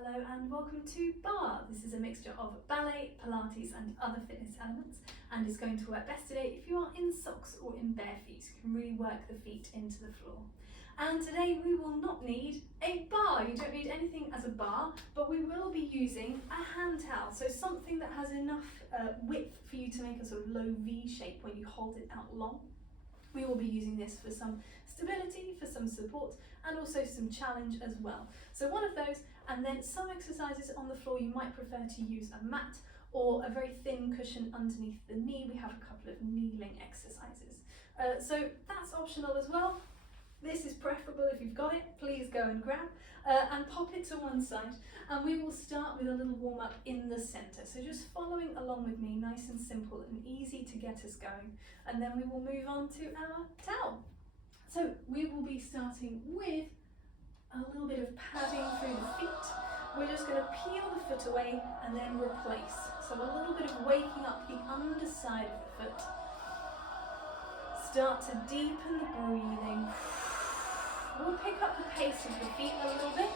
Hello and welcome to Barre. This is a mixture of ballet, Pilates and other fitness elements, and is going to work best today if you are in socks or in bare feet. You can really work the feet into the floor. And today we will not need a bar. You don't need anything as a bar, but we will be using a hand towel. So something that has enough width for you to make a sort of low V shape when you hold it out long. We will be using this for some stability, for some support, and also some challenge as well. So one of those, and then some exercises on the floor. You might prefer to use a mat or a very thin cushion underneath the knee. We have a couple of kneeling exercises. So that's optional as well. This is preferable if you've got it. Please go and grab and pop it to one side. And we will start with a little warm up in the center. So just following along with me, nice and simple and easy to get us going. And then we will move on to our towel. So we will be starting with a little bit of padding through the feet. We're just going to peel the foot away and then replace. So a little bit of waking up the underside of the foot. Start to deepen the breathing. We'll pick up the pace of the feet a little bit.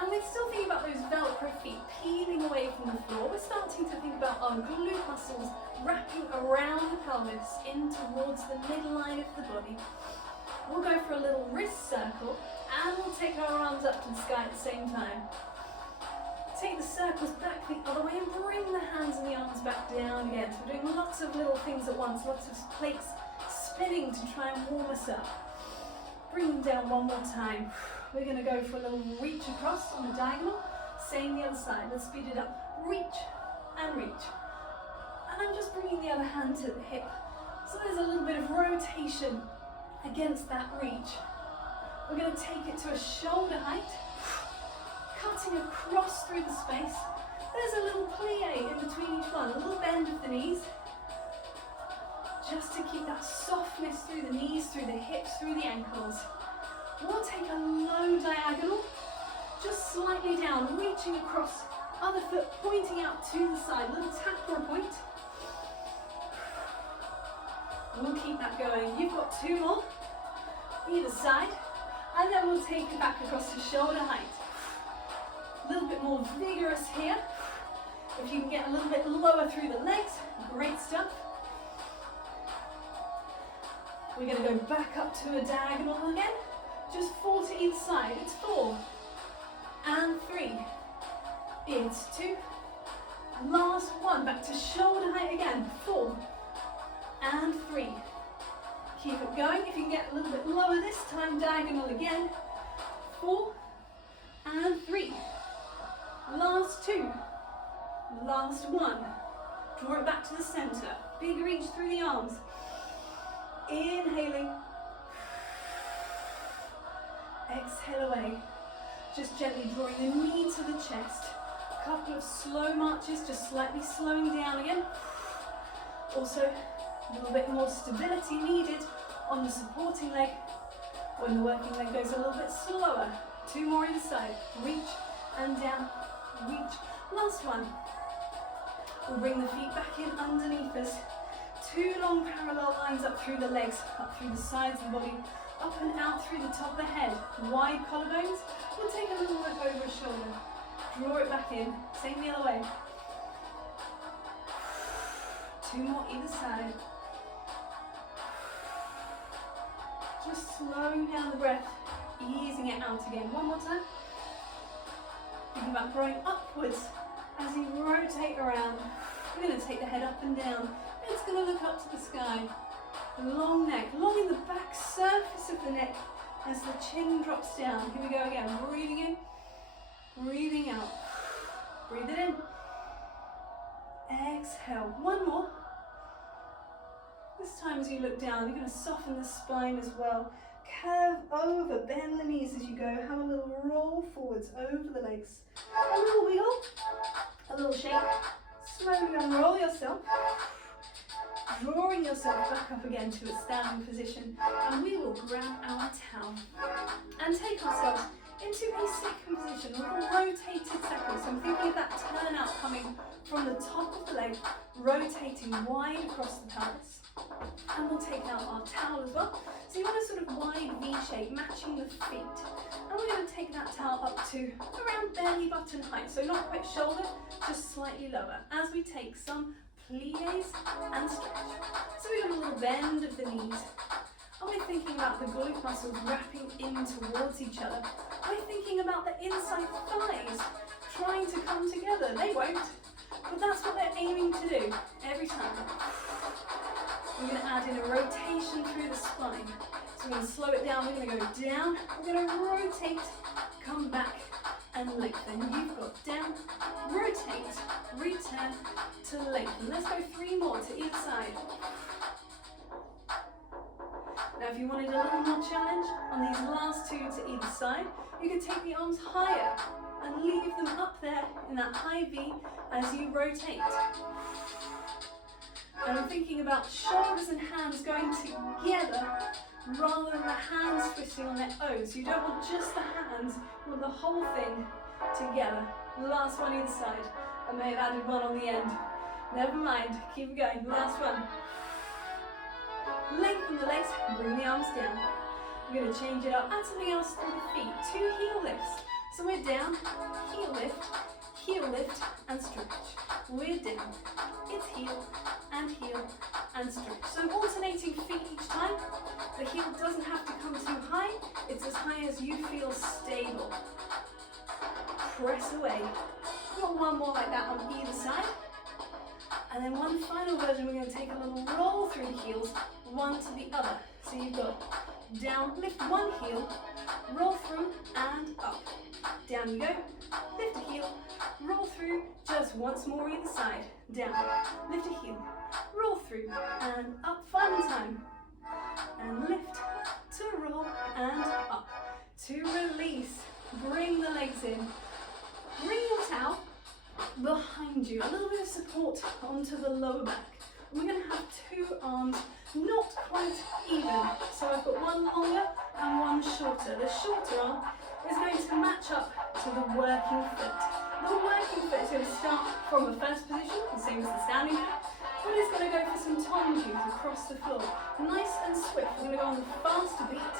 And we're still thinking about those Velcro feet peeling away from the floor. We're starting to think about our glute muscles wrapping around the pelvis in towards the midline of the body. We'll go for a little wrist circle and we'll take our arms up to the sky at the same time. Take the circles back the other way and bring the hands and the arms back down again. So we're doing lots of little things at once, lots of plates spinning to try and warm us up. Bring them down one more time. We're going to go for a little reach across on a diagonal. Same the other side. Let's speed it up. Reach and reach. And I'm just bringing the other hand to the hip. So there's a little bit of rotation against that reach. We're going to take it to a shoulder height, cutting across through the space. There's a little plie in between each one, a little bend of the knees, just to keep that softness through the knees, through the hips, through the ankles. We'll take a low diagonal, just slightly down, reaching across, other foot pointing out to the side, little tap or a point. We'll keep that going. You've got two more, either side, and then we'll take it back across to shoulder height. A little bit more vigorous here. If you can get a little bit lower through the legs, great stuff. We're going to go back up to a diagonal again. Just 4 to each side. It's 4 and 3. It's 2. Last one. Back to shoulder height again. 4 and 3. Keep it going. If you can get a little bit lower this time, diagonal again. 4 and 3. Last 2. Last 1. Draw it back to the center. Big reach through the arms. Inhaling. Exhale away. Just gently drawing the knee to the chest. A couple of slow marches, just slightly slowing down again. Also, a little bit more stability needed on the supporting leg when the working leg goes a little bit slower. 2 more either side. Reach and down. Reach. Last one. We'll bring the feet back in underneath us. 2 long parallel lines up through the legs, up through the sides of the body, up and out through the top of the head. Wide collarbones. We'll take a little look over a shoulder. Draw it back in. Same the other way. 2 more either side. Just slowing down the breath, easing it out again. One more time. Thinking about growing upwards as you rotate around. We're going to take the head up and down. It's going to look up to the sky. Long neck, long in the back surface of the neck as the chin drops down. Here we go again. Breathing in, breathing out. Breathe it in. Exhale. One more. This time as you look down, you're going to soften the spine as well. Curve over, bend the knees as you go. Have a little roll forwards over the legs. A little wiggle, a little shake. Slowly unroll yourself. Drawing yourself back up again to a standing position, and we will grab our towel and take ourselves into a second position, a little rotated second. So I'm thinking of that turn out coming from the top of the leg, rotating wide across the pelvis. And we'll take out our towel as well. So you want a sort of wide V shape, matching the feet. And we're going to take that towel up to around belly button height. So not quite shoulder, just slightly lower. As we take some plies and stretch. So we've got a little bend of the knees. And we're thinking about the glute muscles wrapping in towards each other. We're thinking about the inside thighs trying to come together. They won't, but that's what they're aiming to do every time. We're going to add in a rotation through the spine. So we're going to slow it down. We're going to go down. We're going to rotate, come back and lengthen. You've got down, rotate, return to lengthen. Let's go 3 more to either side. Now if you wanted a little more challenge on these last 2 to either side, you could take the arms higher and leave them up there in that high V as you rotate. And I'm thinking about shoulders and hands going together rather than the hands twisting on their own. So you don't want just the hands, you want the whole thing together. Last one either side. I may have added one on the end. Never mind, keep going. Last one. Lengthen the legs, bring the arms down. We're going to change it up, add something else through the feet. 2 heel lifts. So we're down, heel lift and stretch. We're down, it's heel and stretch. So I'm alternating feet each time. The heel doesn't have to come too high, it's as high as you feel stable. Press away. We've got one more like that on either side. And then one final version, we're going to take a little roll through the heels, one to the other. So you've got down, lift one heel, roll through and up. Down you go, lift a heel, roll through, just once more either side. Down, lift a heel, roll through and up. Final time. And lift, to roll and up. To release, bring the legs in. Bring your towel behind you, a little bit of support onto the lower back. We're going to have 2 arms, not quite even. So I've got one longer and one shorter. The shorter arm is going to match up to the working foot. The working foot is going to start from the first position, the same as the standing foot, but it's going to go for some tongues across the floor. Nice and swift. We're going to go on the faster beat.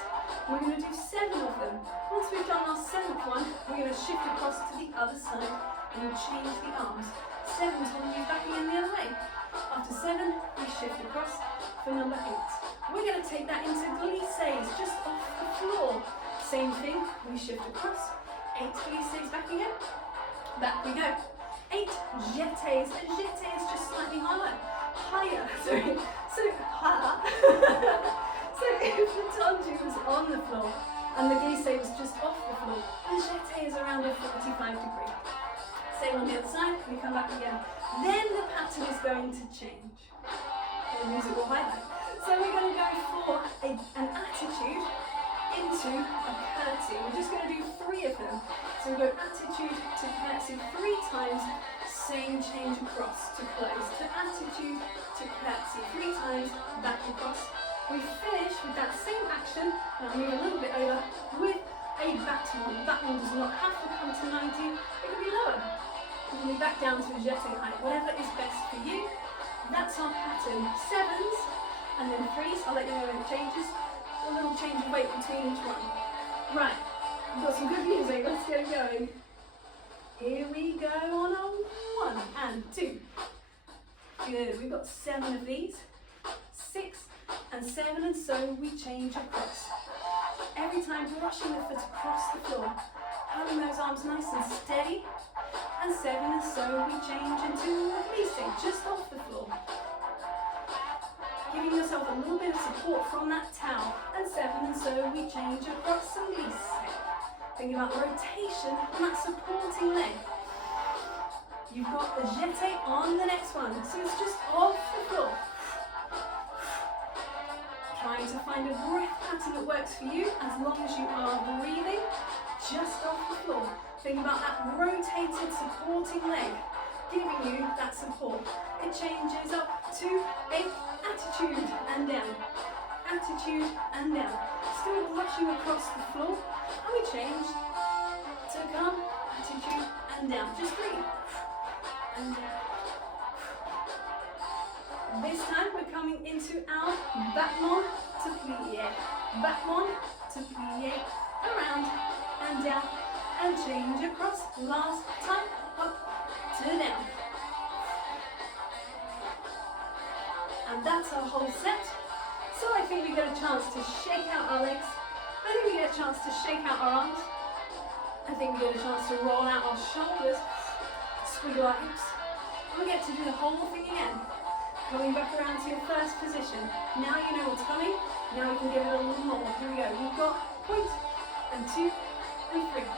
We're going to do 7 of them. Once we've done our 7th one, we're going to shift across to the other side and change the arms. 7 tongues back again the other way. After 7, we shift across for number 8. We're going to take that into glisses, just off the floor. Same thing, we shift across. 8 glisses back again. Back we go. 8 jetés. The jeté is just slightly higher. Sorry. So higher. So if the tongue was on the floor and the glissé was just off the floor, the jeté is around a 45 degree. Same on the other side, we come back again. Then the pattern is going to change. The music will highlight. So we're going to go for an attitude into a curtsy. We're just going to do 3 of them. So we go attitude to curtsy 3 times, same change across to close. To attitude to curtsy 3 times, back across. We finish with that same action, now move a little bit over, with a battement. That one does not have to come to 90, it can be lower. We can move back down to a jeté height, whatever is best for you. That's our pattern. 7s and then 3s. I'll let you know when it changes. A little change of weight between each one. Right, we've got some good music. Let's get going. Here we go on a 1 and 2. Good. We've got 7 of these. 6 and 7, and so we change across. Every time brushing the foot across the floor, having those arms nice and steady. And 7, and so we change into releasing just off the floor. Giving yourself a little bit of support from that towel. And 7, and so we change across and release. Thinking about rotation on that supporting leg. You've got the jeté on the next one, so it's just off the floor. Trying to find a breath pattern that works for you as long as you are breathing just off the floor. Think about that rotated supporting leg, giving you that support. It changes up to a attitude and down, attitude and down. Still brushing across the floor, and we change to come, attitude and down. Just breathe and down. This time we're coming into our battement to plie. Battement to plie, around and down, and change across. Last time, up to down. And that's our whole set. So I think we get a chance to shake out our legs. I think we get a chance to shake out our arms. I think we get a chance to roll out our shoulders, squiggle our hips. And we get to do the whole thing again. Coming back around to your first position. Now you know what's coming. Now we can give it a little more. Here we go. We've got point and 2 and 3.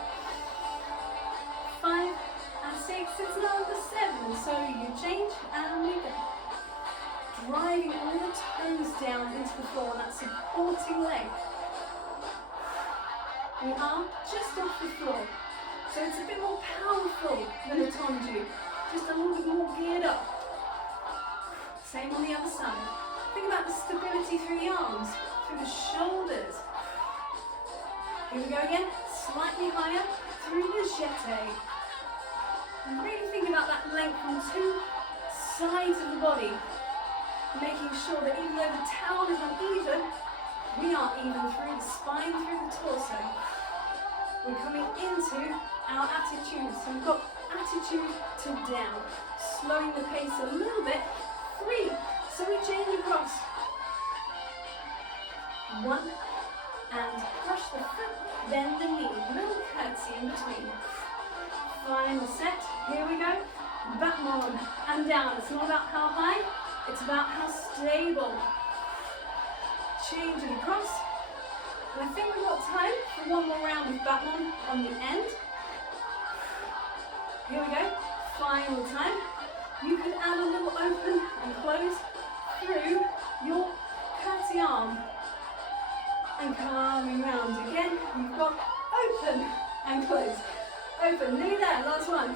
5 and 6. It's number 7. So you change and we go. Driving all the toes down into the floor, that supporting leg. We are just off the floor, so it's a bit more powerful than a tendu, just a little bit more geared up. Same on the other side. Think about the stability through the arms, through the shoulders. Here we go again, slightly higher through the jeté. And really think about that length on 2 sides of the body. Making sure that even though the towel is uneven, we are even through the spine, through the torso. We're coming into our attitude. So we've got attitude to down. Slowing the pace a little bit. 3. So we change across. 1. And brush the foot, bend the knee. Little curtsy in between. Final set. Here we go. Battement and down. It's not about how high. It's about how stable. Change it across. And I think we've got time for one more round with battement on the end. Here we go. Final time. You could add a little open and close through your curtsy arm. And coming round again. You've got open and close. Open. Nearly there. Last one.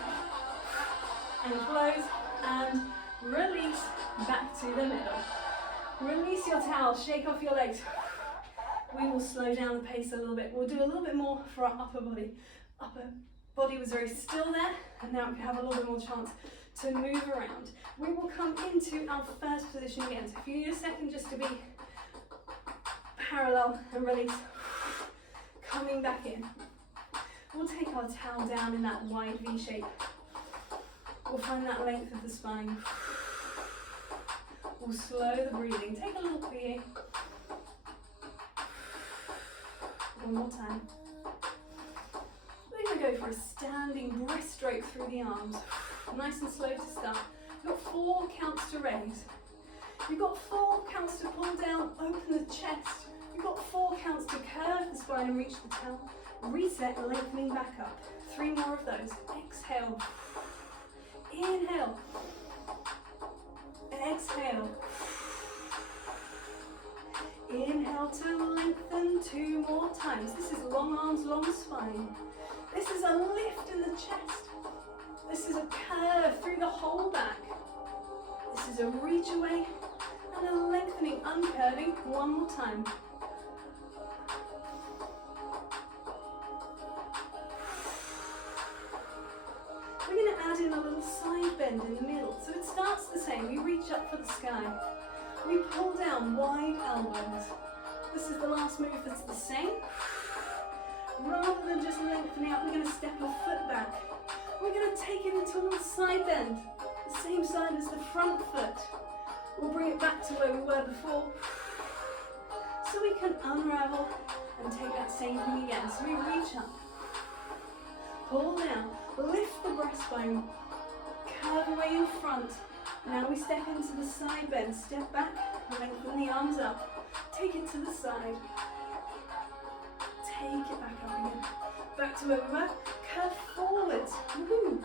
And close and release. Back to the middle. Release your towel, shake off your legs. We will slow down the pace a little bit. We'll do a little bit more for our upper body. Upper body was very still there, and now we can have a little bit more chance to move around. We will come into our first position again. So if you need a second just to be parallel and release, coming back in. We'll take our towel down in that wide V shape. We'll find that length of the spine. We'll slow the breathing. Take a little plie. One more time. We're going to go for a standing breaststroke through the arms. Nice and slow to start. You've got 4 counts to raise. You've got 4 counts to pull down, open the chest. You've got 4 counts to curve the spine and reach the tail. Reset, lengthening back up. 3 more of those. Exhale. Inhale. Exhale. Inhale to lengthen 2 more times. This is long arms, long spine. This is a lift in the chest. This is a curve through the whole back. This is a reach away and a lengthening, uncurving. 1 more time. We're going to add in a little side bend in the middle. So it starts the same. We reach up for the sky. We pull down, wide elbows. This is the last move that's the same. Rather than just lengthening out, we're going to step a foot back. We're going to take it into a little side bend. The same side as the front foot. We'll bring it back to where we were before. So we can unravel and take that same thing again. So we reach up. Pull down. Lift the breastbone, curve away in front. Now we step into the side bend, step back, lengthen the arms up, take it to the side, take it back up again, back to where we were, curve forwards, woohoo,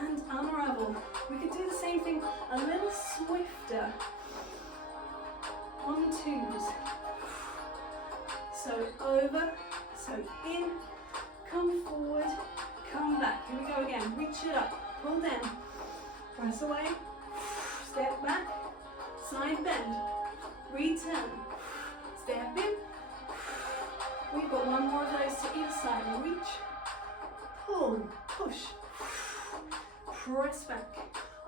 and unravel. We could do the same thing a little swifter, on 2s, so over, so in, come forward, come back. Here we go again. Reach it up. Pull down. Press away. Step back. Side bend. Return. Step in. We've got 1 more of those to either side. Reach. Pull. Push. Press back.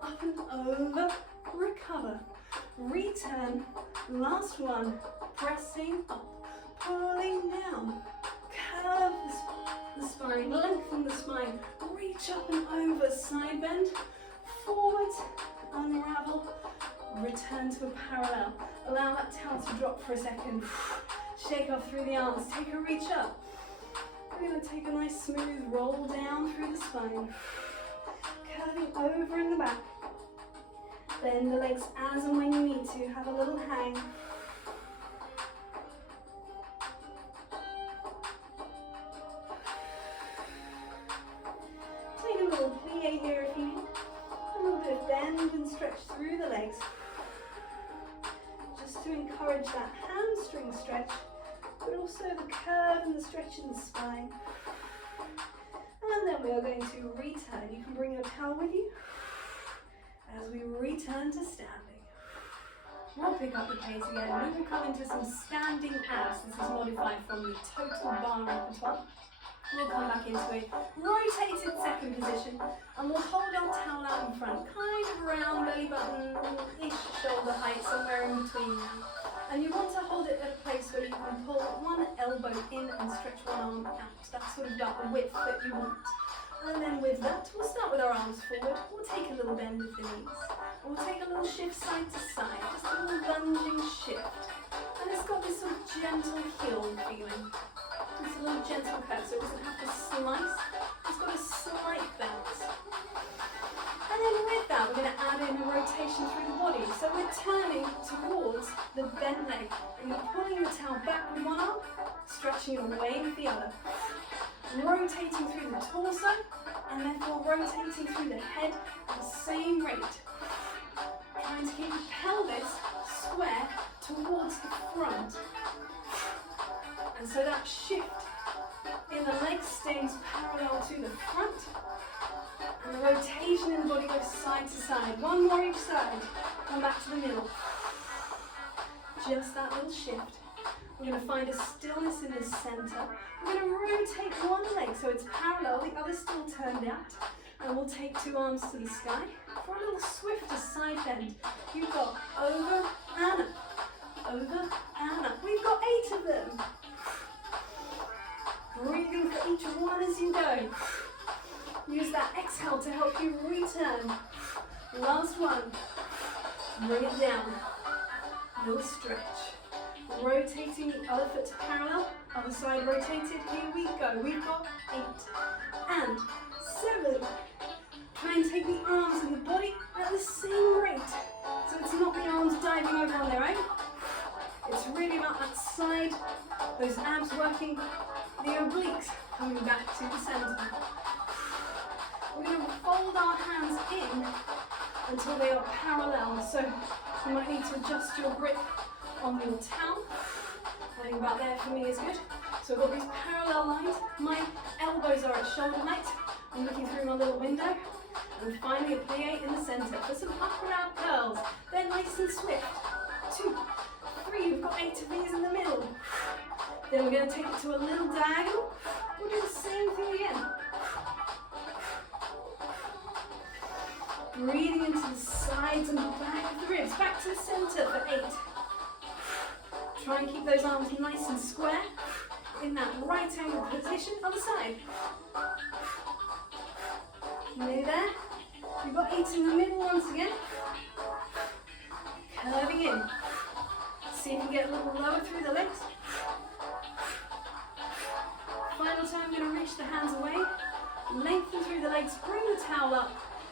Up and over. Recover. return, last one, pressing up, pulling down, curve the spine, lengthen the spine, reach up and over, side bend, forward, unravel, return to a parallel. Allow that towel to drop for a second. Shake off through the arms, take a reach up. We're going to take a nice smooth roll down through the spine. Curving over in the back. Bend the legs as and when you need to. Have a little hang. Take a little plie here if you need. A little bit of bend and stretch through the legs. Just to encourage that hamstring stretch, but also the curve and the stretch in the spine. And then we are going to return. You can bring your towel with you as we return to standing. We'll pick up the pace again. We will come into some standing abs. This is modified from the Total Barre repertoire. We'll come back into a rotated second position and we'll hold our towel out in front, kind of around belly button-ish shoulder height, somewhere in between now. And you want to hold it at a place where you can pull one elbow in and stretch one arm out. That's sort of about the width that you want. And then with that, we'll start with our arms forward. We'll take a little bend of the knees. And we'll take a little shift side to side, just a little lunging shift. And it's got this sort of gentle heel feeling. It's a little gentle curve, so it doesn't have to slice. It's got a slight bounce. And then with that, we're going to add in a rotation through the body. So we're turning towards the bent leg. And you're pulling the towel back with one arm, stretching it away with the other. Rotating through the torso, and therefore rotating through the head at the same rate. Trying to keep the pelvis square towards the front. And so that shift in the legs stays parallel to the front. And the rotation in the body goes side to side. One more each side. Come back to the middle. Just that little shift. We're going to find a stillness in the center. We're going to rotate one leg so it's parallel, the other still turned out. And we'll take two arms to the sky for a little swifter side bend. You've got over and up, over and up. We've got 8 of them. Breathing for each one as you go. Use that exhale to help you return. Last one. Bring it down. Little stretch. Rotating the other foot to parallel. Other side rotated. Here we go. We've got 8 and 7. Try and take the arms and the body at the same rate. So it's not the arms diving over on their own. It's really about that side, those abs working, the obliques coming back to the center. We're going to fold our hands in until they are parallel. So you might need to adjust your grip on your towel. I think about there for me is good. So I've got these parallel lines. My elbows are at shoulder height. I'm looking through my little window. And finally a plie in the center for some upper ab curls. They're nice and swift. 2, 3, we've got 8 of these in the middle. Then we're going to take it to a little diagonal. We'll do the same thing again. Breathing into the sides and back of the ribs. Back to the center for 8. Try and keep those arms nice and square in that right angle position. Other side. Nearly there. We've got 8 in the middle once again. Curving in. See if you can get a little lower through the legs. Final time, we're going to reach the hands away. Lengthen through the legs, bring the towel up.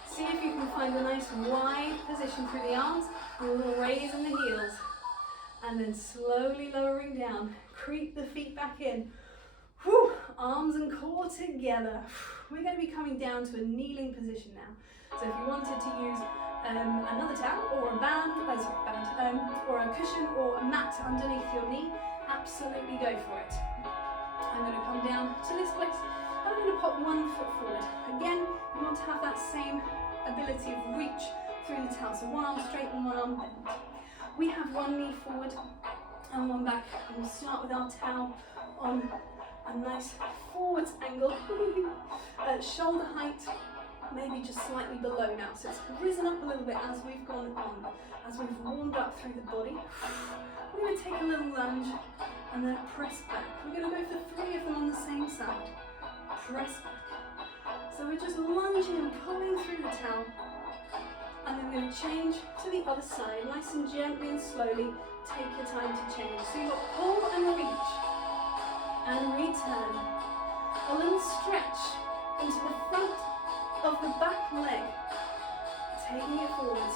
See if you can find a nice wide position through the arms, with a little raise in the heels. And then slowly lowering down. Creep the feet back in. Whew. Arms and core together. We're going to be coming down to a kneeling position now. So if you wanted to use another towel or a band, or a cushion or a mat underneath your knee, absolutely go for it. I'm going to come down to this place. I'm going to pop one foot forward. Again, you want to have that same ability of reach through the towel. So one arm straight and one arm bent. We have one knee forward and one back. And we'll start with our towel on a nice forwards angle. Shoulder height maybe just slightly below now. So it's risen up a little bit as we've gone on, as we've warmed up through the body. We're going to take a little lunge and then press back. We're going to go for 3 of them on the same side. Press back. So we're just lunging and pulling through the towel. And then we're going to change to the other side, nice and gently and slowly. Take your time to change. So you've got pull and reach and return. A little stretch into the front of the back leg, taking it forward.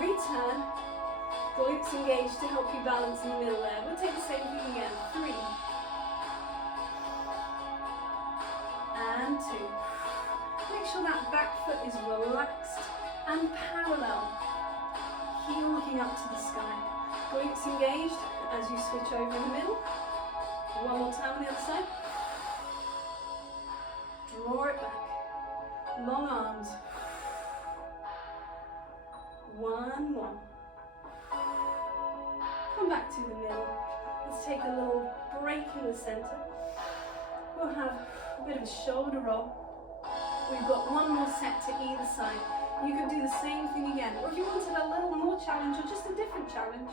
Return, glutes engaged to help you balance in the middle there. We'll take the same thing again. 3 and 2. Make sure that back foot is relaxed and parallel. Heel looking up to the sky. Glutes engaged as you switch over in the middle. One more time on the other side. Draw it back. Long arms. 1 more. Come back to the middle. Let's take a little break in the center. We'll have a bit of a shoulder roll. We've got 1 more set to either side. You can do the same thing again. Or if you wanted a little more challenge or just a different challenge,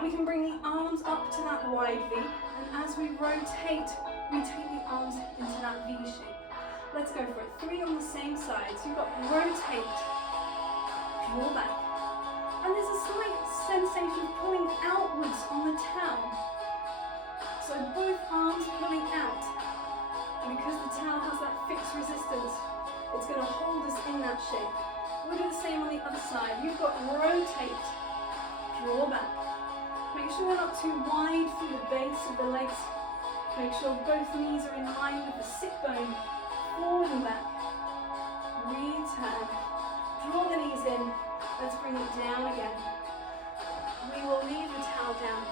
we can bring the arms up to that wide V. And as we rotate, we take the arms into that V shape. Let's go for it. 3 on the same side. So you've got rotate, draw back. And there's a slight sensation of pulling outwards on the towel. So both arms pulling out. And because the towel has that fixed resistance, it's going to hold us in that shape. We'll do the same on the other side. You've got rotate, draw back. Make sure we're not too wide through the base of the legs. Make sure both knees are in line with the sit bone. Forward and back. Return. Draw the knees in. Let's bring it down again. We will leave the towel down.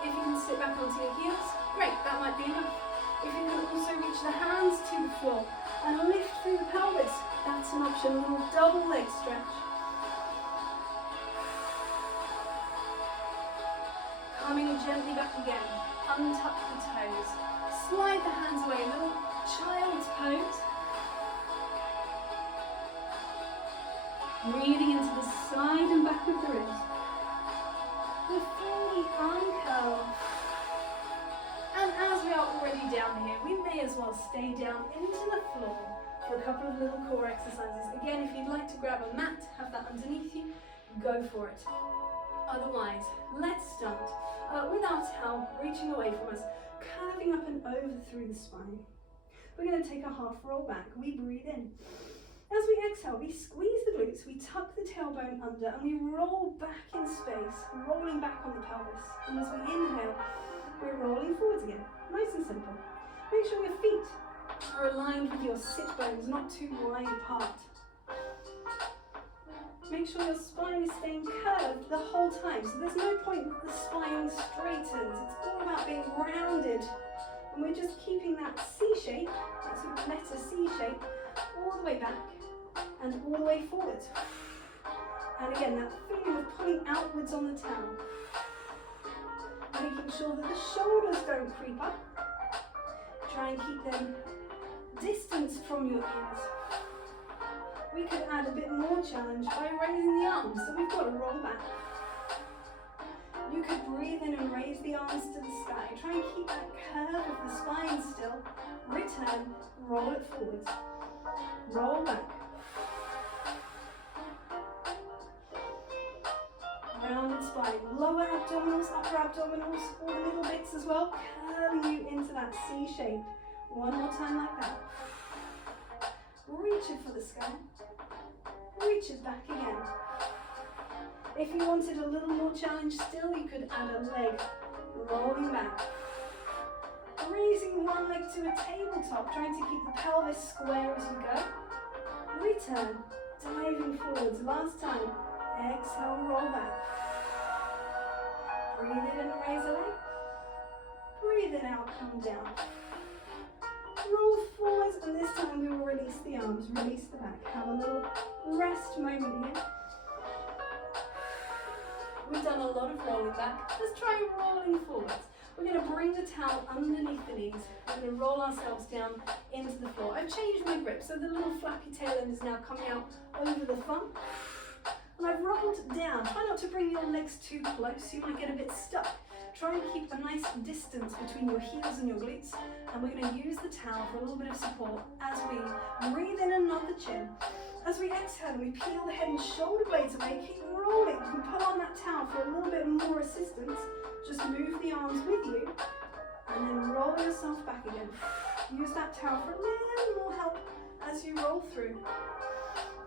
If you can sit back onto your heels, great, that might be enough. If you can also reach the hands to the floor and lift through the pelvis, that's an option. A little double leg stretch. Coming gently back again. Untuck the toes. Slide the hands away. A little child's pose. Breathing into the side and back of the ribs. Before the arm curl. And as we are already down here, we may as well stay down into the floor for a couple of little core exercises. Again, if you'd like to grab a mat, have that underneath you, go for it. Otherwise, let's start with our towel reaching away from us, curving up and over through the spine. We're going to take a half roll back. We breathe in. As we exhale, we squeeze the glutes, we tuck the tailbone under, and we roll back in space, rolling back on the pelvis. And as we inhale, we're rolling forwards again. Nice and simple. Make sure your feet are aligned with your sit bones, not too wide apart. Make sure your spine is staying curved the whole time. So there's no point that the spine straightens. It's all about being rounded. And we're just keeping that C shape, that sort of letter C shape, all the way back and all the way forward. And again, that feeling of pulling outwards on the towel. Making sure that the shoulders don't creep up. Try and keep them distanced from your ears. We could add a bit more challenge by raising the arms. So we've got to roll back. You could breathe in and raise the arms to the sky. Try and keep that curve of the spine still. Return, roll it forwards. Roll back. Rounded spine. Lower abdominals, upper abdominals, all the little bits as well. Curling you into that C shape. One more time like that. Reach it for the sky. Reach it back again. If you wanted a little more challenge still, you could add a leg. Rolling back. Raising one leg to a tabletop, trying to keep the pelvis square as you go. Return. Diving forwards. Last time. Exhale, roll back. Breathe in and raise a leg. Breathe it out, come down. Roll forwards, and this time we will release the arms, release the back. Have a little rest moment here. We've done a lot of rolling back. Let's try rolling forwards. We're going to bring the towel underneath the knees. We're going to roll ourselves down into the floor. I've changed my grip, so the little flappy tail end is now coming out over the thumb. And I've rolled down. Try not to bring your legs too close, you might get a bit stuck. Try and keep a nice distance between your heels and your glutes. And we're going to use the towel for a little bit of support as we breathe in and nod the chin. As we exhale and we peel the head and shoulder blades away, keep rolling. You can pull on that towel for a little bit more assistance. Just move the arms with you and then roll yourself back again. Use that towel for a little more help as you roll through.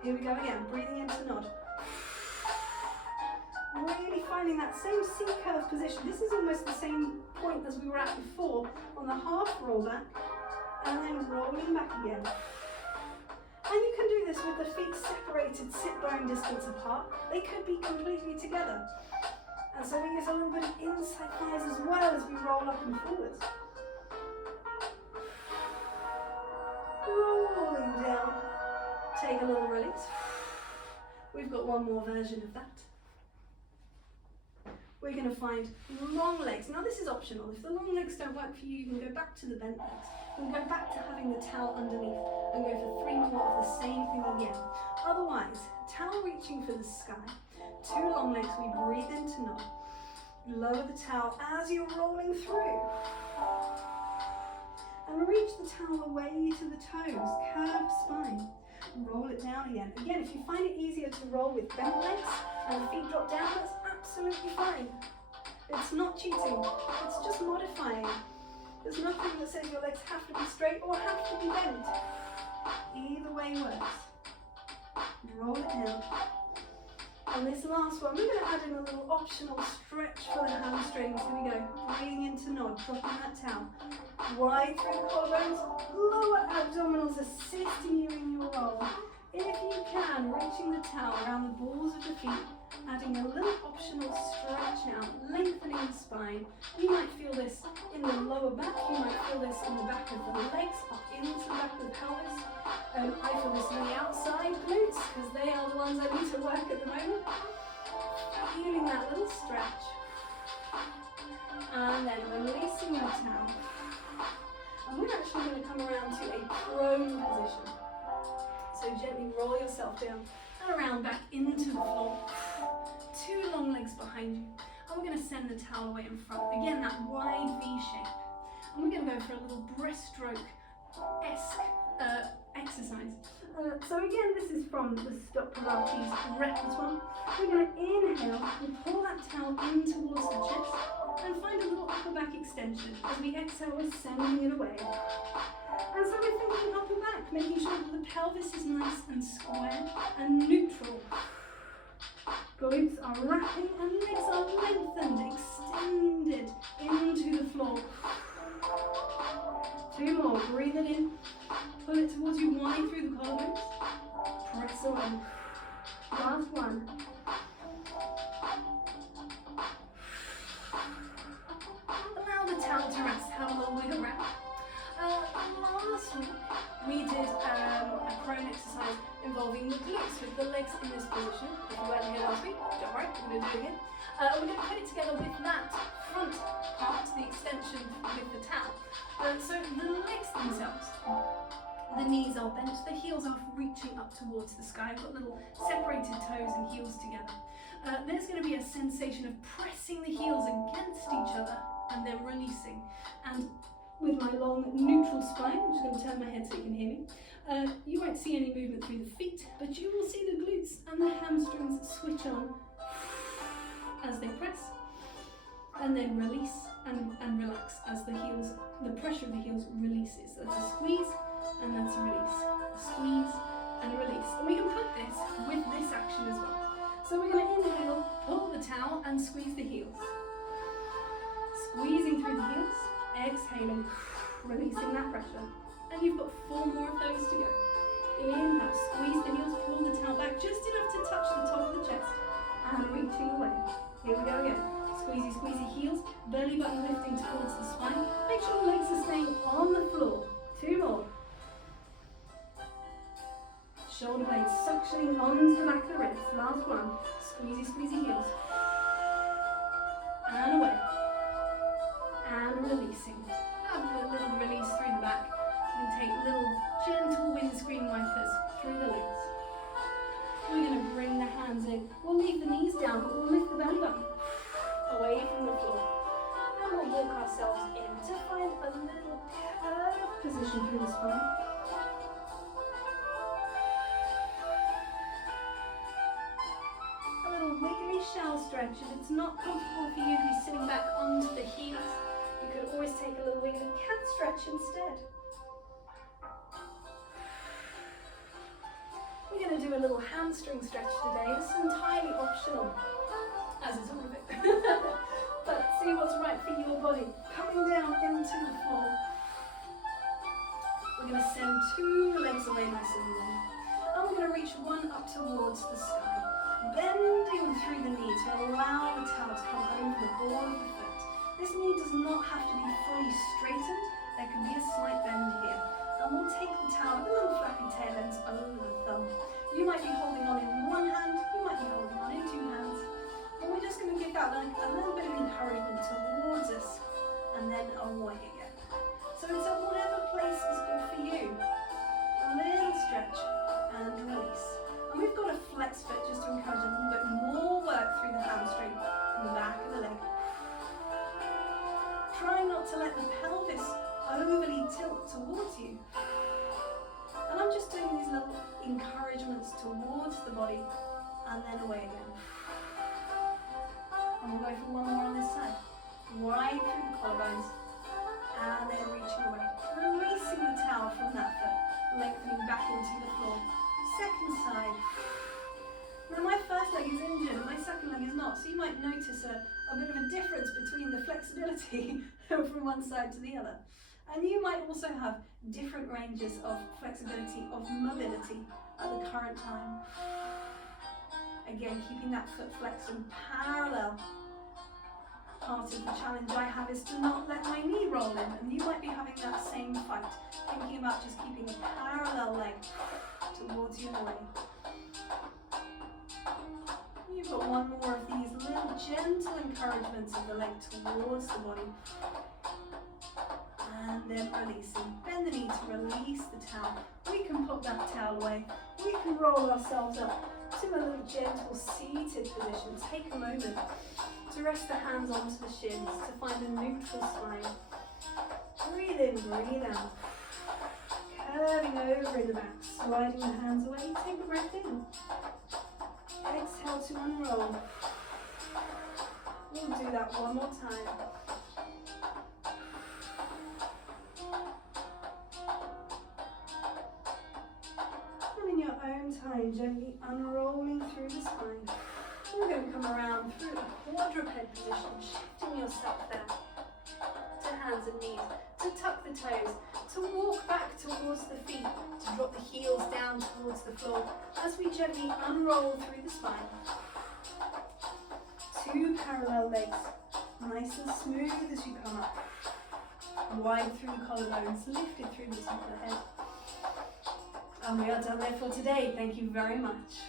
Here we go again, breathing into nod. Really finding that same C-curve position. This is almost the same point as we were at before on the half roll back, and then rolling back again. And you can do this with the feet separated sit-bone distance apart. They could be completely together. And so we use a little bit of inside thighs as well as we roll up and forwards. Rolling down. Take a little release. We've got one more version of that. We're going to find long legs. Now this is optional. If the long legs don't work for you, you can go back to the bent legs. You can go back to having the towel underneath and go for 3 more of the same thing again. Otherwise, towel reaching for the sky. 2 long legs, we breathe into nod. Lower the towel as you're rolling through. And reach the towel away to the toes, curved spine. Roll it down again. Again, if you find it easier to roll with bent legs and the feet drop down, that's absolutely fine. It's not cheating, it's just modifying. There's nothing that says your legs have to be straight or have to be bent. Either way works. Roll it down. On this last one, we're going to add in a little optional stretch for the hamstrings. Here we go. Breathing into nod, dropping that towel. Wide through the collarbones, lower abdominals assisting you in your roll. If you can, reaching the towel around the balls of the feet, adding a little optional stretch out, lengthening the spine. You might feel this in the lower back, you might feel this in the back of the legs, up into the back of the pelvis. I feel this in the outside glutes, because they are the ones I need to work at the moment. Feeling that little stretch. And then releasing the towel. And we're actually going to come around to a prone position. So gently roll yourself down and around back into the floor. 2 long legs behind you. And we're going to send the towel away in front. Again, that wide V shape. And we're going to go for a little breaststroke-esque exercise. So again, this is from the STOTT Pilates repertoire. We're going to inhale and pull that towel in towards the chest and find a little upper back extension. As we exhale, we're sending it away. And so we're thinking upper back, making sure that the pelvis is nice and square and neutral. Glutes are wrapping and legs are lengthened, extended into the floor. 2 more, breathe it in, pull it towards you, wide through the collarbones, press away. Last one. Allow the towel to rest, have a little wiggle around. Last week we did a prone exercise involving the glutes with the legs in this position. If you weren't here last week, don't worry, we're going to do it again. We're going to put it together with that front part, the extension with the towel. So the legs themselves, the knees are bent, the heels are reaching up towards the sky. We've got little separated toes and heels together. There's going to be a sensation of pressing the heels against each other and then releasing. And with my long neutral spine, I'm just going to turn my head so you can hear me. You won't see any movement through the feet, but you will see the glutes and the hamstrings switch on as they press, and then release and relax as the heels, the pressure of the heels releases. That's a squeeze and that's a release. A squeeze and a release. And we can put this with this action as well. So we're going to inhale, pull the towel and squeeze the heels. Squeezing through the heels. Exhaling, releasing that pressure. And you've got 4 more of those to go. Inhale, squeeze the heels, pull the towel back just enough to touch the top of the chest and reaching away. Here we go again. Squeezy, squeezy heels, belly button lifting towards the spine. Make sure the legs are staying on the floor. 2 more. Shoulder blades suctioning onto the back of the ribs. Last one. Squeezy, squeezy heels. And away. And position through the spine. A little wiggly shell stretch. If it's not comfortable for you to be sitting back onto the heels, you could always take a little wiggly cat stretch instead. We're going to do a little hamstring stretch today. This is entirely optional, as is all of it. But see what's right for your body. Coming down into the floor. We're going to send 2 legs away nice and long. And we're going to reach one up towards the sky. Bending through the knee to allow the towel to come over the ball of the foot. This knee does not have to be fully straightened. There can be a slight bend here. And we'll take the towel with a little flappy tail ends over the thumb. You might be holding on in one hand, you might be holding on in 2 hands. And we're just going to give that like a little bit of encouragement towards us and then away again. So it's at whatever place is good for you. A little stretch and release. And we've got a flex foot just to encourage a little bit more work through the hamstring and the back of the leg. Try not to let the pelvis overly tilt towards you. And I'm just doing these little encouragements towards the body and then away again. And we'll go for one more on this side. Right through the collarbones and then reaching away. Releasing the towel from that foot, lengthening back into the floor. Second side. Now my first leg is injured and my second leg is not, so you might notice a bit of a difference between the flexibility from one side to the other. And you might also have different ranges of flexibility, of mobility at the current time. Again, keeping that foot flexed and parallel. Part of the challenge I have is to not let my knee roll in, and you might be having that same fight, thinking about just keeping a parallel leg towards you and away. You've got one more of these little gentle encouragements of the leg towards the body. And then releasing. Bend the knee to release the towel. We can put that towel away. We can roll ourselves up to a little gentle seated position. Take a moment to rest the hands onto the shins, to find a neutral spine. Breathe in, breathe out. Curving over in the back, sliding the hands away. Take a breath in. Exhale to unroll. We'll do that one more time. And in your own time, gently unrolling through the spine. We're going to come around through a quadruped position, shifting yourself there to hands and knees, to tuck the toes, to walk back towards the feet, to drop the heels down towards the floor as we gently unroll through the spine. 2 parallel legs, nice and smooth as you come up. Wide through the collarbones, lifted through the top of the head. And we are done there for today. Thank you very much.